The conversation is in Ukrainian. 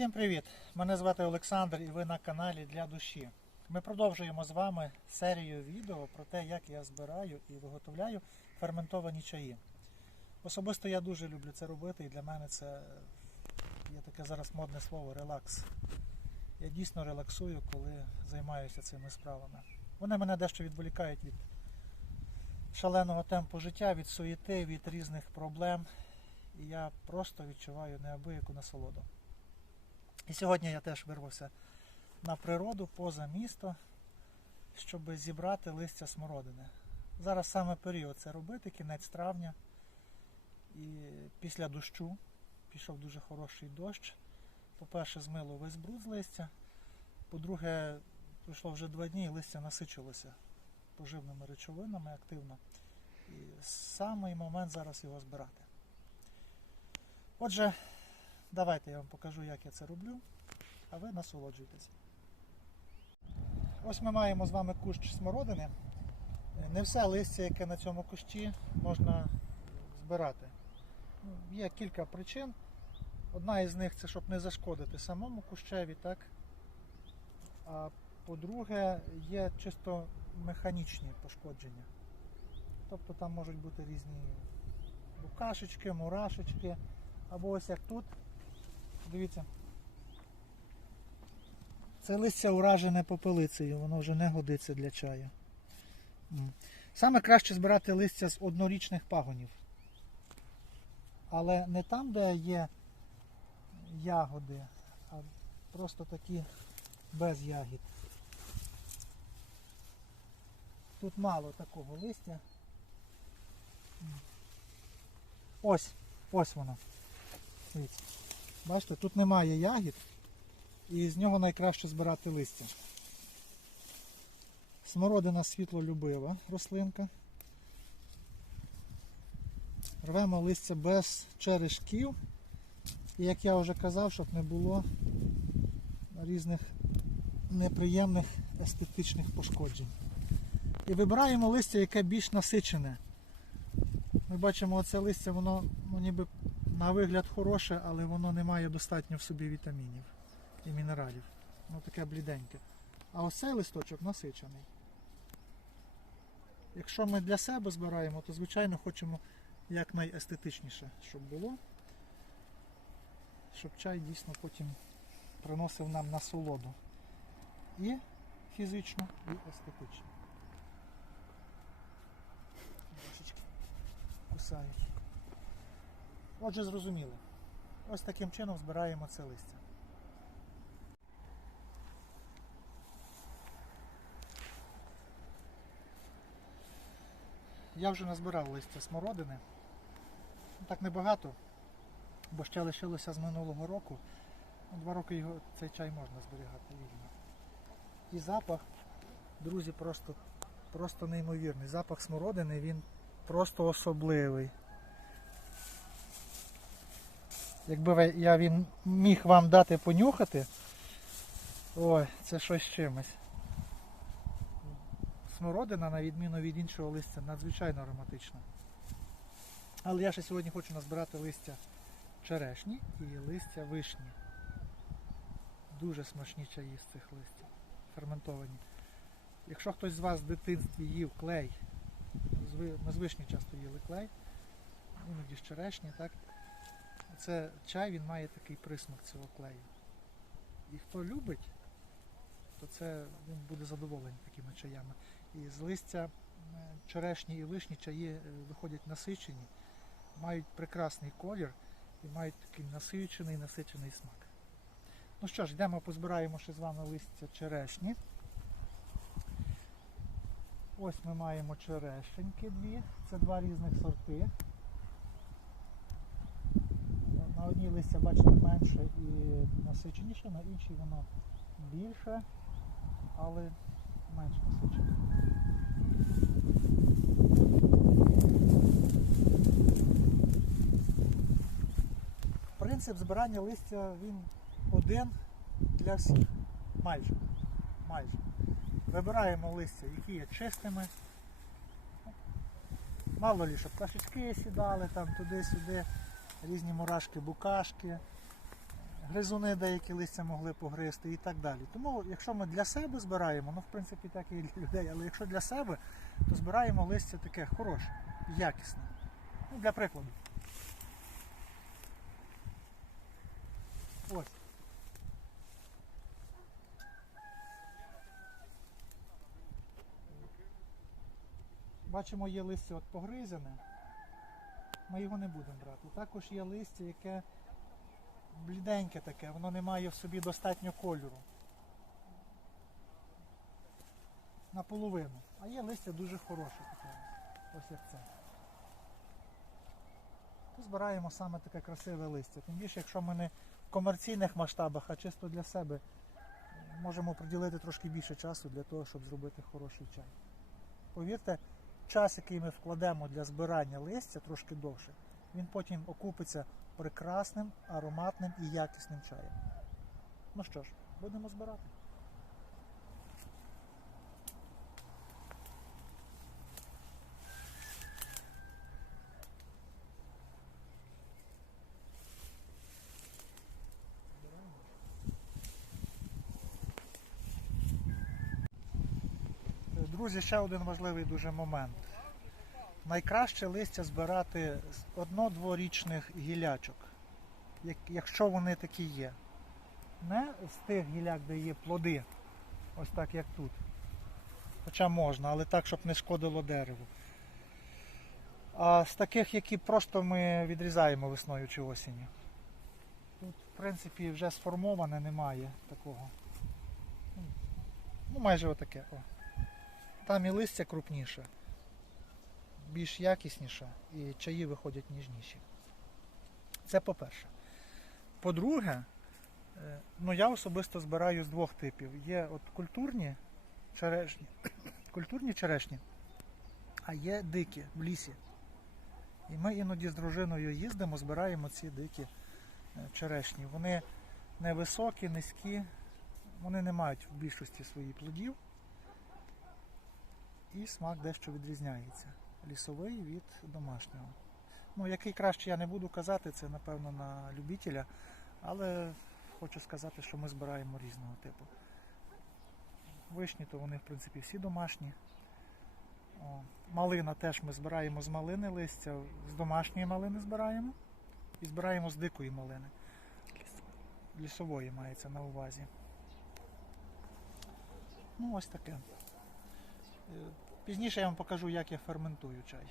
Всім привіт! Мене звати Олександр і ви на каналі Для душі. Ми продовжуємо з вами серію відео про те, як я збираю і виготовляю ферментовані чаї. Особисто я дуже люблю це робити, і для мене це є таке зараз модне слово релакс. Я дійсно релаксую, коли займаюся цими справами. Вони мене дещо відволікають від шаленого темпу життя, від суєти, від різних проблем. І я просто відчуваю неабияку насолоду. І сьогодні я теж вирвався на природу поза місто, щоб зібрати листя смородини. Зараз саме період це робити, кінець травня. І після дощу пішов дуже хороший дощ. По-перше, змило весь бруд з листя. По-друге, пройшло вже два дні і листя насичилося поживними речовинами активно. І самий момент зараз його збирати. Отже, Давайте я вам покажу, як я це роблю, а ви насолоджуйтесь. Ось ми маємо з вами кущ смородини. Не все листя, яке на цьому кущі, можна збирати. Є кілька причин. Одна із них це щоб не зашкодити самому кущеві, так? А по-друге, є чисто механічні пошкодження. Тобто там можуть бути різні букашечки, мурашечки. Або ось як тут. Дивіться. Це листя уражене попелицею, воно вже не годиться для чаю. Саме краще збирати листя з однорічних пагонів. Але не там, де є ягоди, а просто такі без ягід. Тут мало такого листя. Ось, ось воно. Дивіться. Бачите, тут немає ягід і з нього найкраще збирати листя. Смородина світлолюбива рослинка. Рвемо листя без черешків. І як я вже казав, щоб не було різних неприємних естетичних пошкоджень. І вибираємо листя, яке більш насичене. Ми бачимо, оце листя, воно ну, ніби на вигляд хороше, але воно не має достатньо в собі вітамінів і мінералів. Воно таке бліденьке. А ось цей листочок насичений. Якщо ми для себе збираємо, то звичайно хочемо якнайестетичніше, щоб було. Щоб чай дійсно потім приносив нам насолоду. І фізично, і естетично. Кусають. Отже, зрозуміли. Ось таким чином збираємо це листя. Я вже назбирав листя смородини. Ну, Так небагато, бо ще лишилося з минулого року. Ну, Два роки його цей чай можна зберігати вільно. І запах, друзі, просто, просто неймовірний. Запах смородини, він просто особливий. Якби я він міг вам дати понюхати, ой, це щось чимось. Смородина, на відміну від іншого листя, надзвичайно ароматична. Але я ще сьогодні хочу назбирати листя черешні і листя вишні. Дуже смачні чаї з цих листів, ферментовані. Якщо хтось з вас в дитинстві їв клей, ми з вишні часто їли клей, іноді з черешні, так? Це чай, він має такий присмак цього клею. І хто любить, то це він буде задоволений такими чаями. І з листя черешні і вишні чаї е, виходять насичені, мають прекрасний колір і мають такий насичений, насичений смак. Ну що ж, йдемо позбираємо ще з вами листя черешні. Ось ми маємо черешеньки дві, це два різних сорти. На одній листя, бачите, менше і насиченіше, на іншій воно більше, але менш насичене. Принцип збирання листя він один для всіх. Майже. Майже. Вибираємо листя, які є чистими. Мало лі, щоб пташечки сідали там туди-сюди різні мурашки, букашки, гризуни деякі листя могли погризти і так далі. Тому, якщо ми для себе збираємо, ну в принципі так і для людей, але якщо для себе, то збираємо листя таке хороше, якісне. Ну, для прикладу. Ось. Бачимо, є листя от погризене. Ми його не будемо брати. Також є листя, яке бліденьке таке, воно не має в собі достатньо кольору. Наполовину. А є листя дуже хороше таке. Ось як це. Збираємо саме таке красиве листя. Тим більше, якщо ми не в комерційних масштабах, а чисто для себе, можемо приділити трошки більше часу для того, щоб зробити хороший чай. Повірте, час, який ми вкладемо для збирання листя трошки довше, він потім окупиться прекрасним, ароматним і якісним чаєм. Ну що ж, будемо збирати. Друзі, ще один важливий дуже момент. Найкраще листя збирати з одно-дворічних гілячок, якщо вони такі є. Не з тих гіляк, де є плоди, ось так як тут. Хоча можна, але так, щоб не шкодило дереву. А з таких, які просто ми відрізаємо весною чи осінню. Тут, в принципі, вже сформоване немає такого. Ну, майже отаке. О. Там і листя крупніше, більш якісніше, і чаї виходять ніжніші. Це по-перше. По-друге, е, ну я особисто збираю з двох типів. Є от культурні черешні, культурні черешні, а є дикі в лісі. І ми іноді з дружиною їздимо, збираємо ці дикі е, черешні. Вони невисокі, низькі, вони не мають в більшості своїх плодів і смак дещо відрізняється. Лісовий від домашнього. Ну, який краще я не буду казати, це напевно на любителя, але хочу сказати, що ми збираємо різного типу. Вишні, то вони в принципі всі домашні. О, малина теж ми збираємо з малини листя, з домашньої малини збираємо і збираємо з дикої малини. Лісової мається на увазі. Ну, ось таке. Е, Пізніше я вам покажу, як я ферментую чай.